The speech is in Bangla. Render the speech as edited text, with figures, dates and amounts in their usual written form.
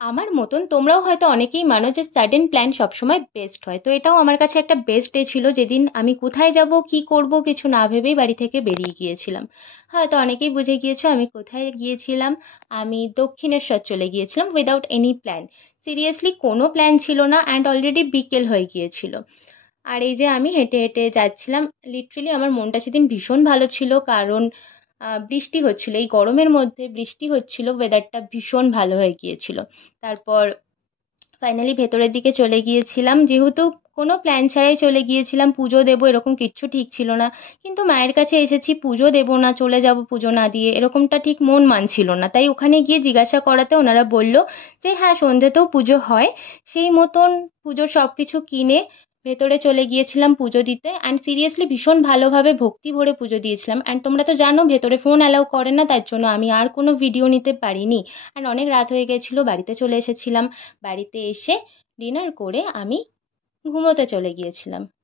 আমার মতন তোমরাও হয়তো অনেকেই মানো যে সাডেন প্ল্যান সবসময় বেস্ট হয়, তো এটাও আমার কাছে একটা বেস্ট ডে ছিল, যেদিন আমি কোথায় যাব কি করব কিছু না ভেবেই বাড়ি থেকে বেরিয়ে গিয়েছিলাম। হয়তো অনেকেই বুঝে গিয়েছো আমি কোথায় গিয়েছিলাম। আমি দক্ষিণেশ্বর চলে গিয়েছিলাম উইদাউট এনি প্ল্যান। সিরিয়াসলি কোনো প্ল্যান ছিল না, অ্যান্ড অলরেডি বিকেল হয়ে গিয়েছিল। আর এই যে আমি হেঁটে হেঁটে যাচ্ছিলাম, লিটারেলি আমার মনটা সেদিন ভীষণ ভালো ছিল, কারণ বৃষ্টি হচ্ছিল, এই গরমের মধ্যে বৃষ্টি হচ্ছিল, ওয়েদারটা ভীষণ ভালো হয়ে গিয়েছিল। তারপর ফাইনালি ভেতরের দিকে চলে গিয়েছিলাম, যেহেতু কোনো প্ল্যান ছাড়াই চলে গিয়েছিলাম, পুজো দেবো এরকম কিচ্ছু ঠিক ছিল না। কিন্তু মায়ের কাছে এসেছি, পুজো দেবো না চলে যাব পুজো না দিয়ে, এরকমটা ঠিক মন মানছিল না। তাই ওখানে গিয়ে জিজ্ঞাসা করাতে ওনারা বলল যে হ্যাঁ, সন্ধ্যেতেও পুজো হয়। সেই মতন পুজোর সব কিছু কিনে ভেতরে চলে গিয়েছিলাম পুজো দিতে, অ্যান্ড সিরিয়াসলি ভীষণ ভালোভাবে ভক্তি ভরে পুজো দিয়েছিলাম। অ্যান্ড তোমরা তো জানো ভেতরে ফোন অ্যালাউ করে না, তার জন্য আমি আর কোনো ভিডিও নিতে পারিনি। অ্যান্ড অনেক রাত হয়ে গেছিলো, বাড়িতে চলে এসেছিলাম। বাড়িতে এসে ডিনার করে আমি ঘুমোতে চলে গিয়েছিলাম।